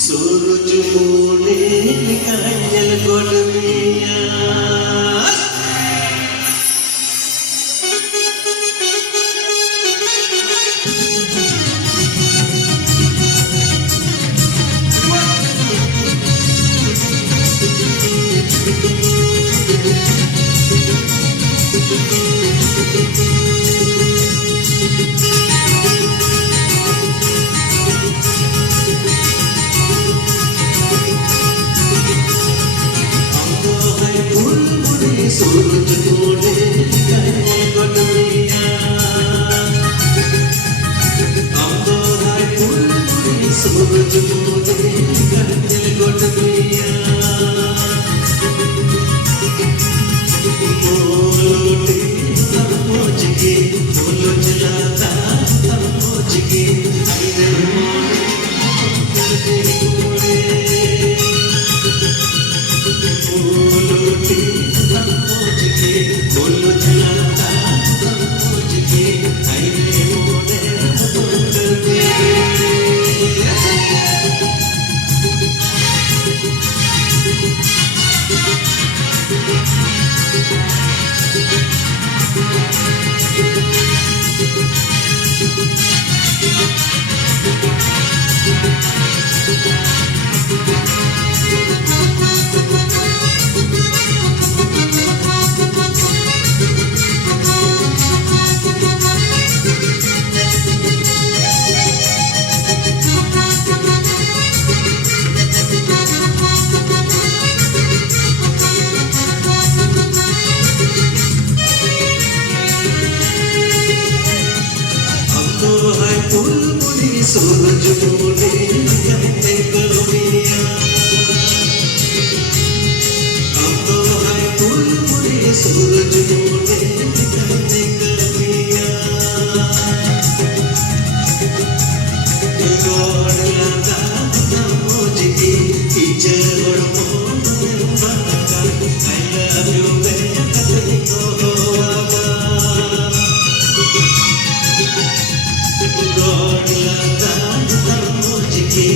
सूरजमुने काजल गोडमिया सूरजमुने काजल गोडमिया आंदो है बुलबुली सूरजमुने काजल गोडमिया मोलोटी समझ के बोलो चलाता समझ के आईने मोले मोलोटी बोलो चलाता समझ के आईने मोले बुलबुली सूरजमुने काजल गोडमिया आंदो है बुलबुली सूरजमुने काजल गोडमिया गोड़ लगा समझ के पीछे गोड़ मोड़ बागा आई लव यू बेटा को गोड़ लगा समझ के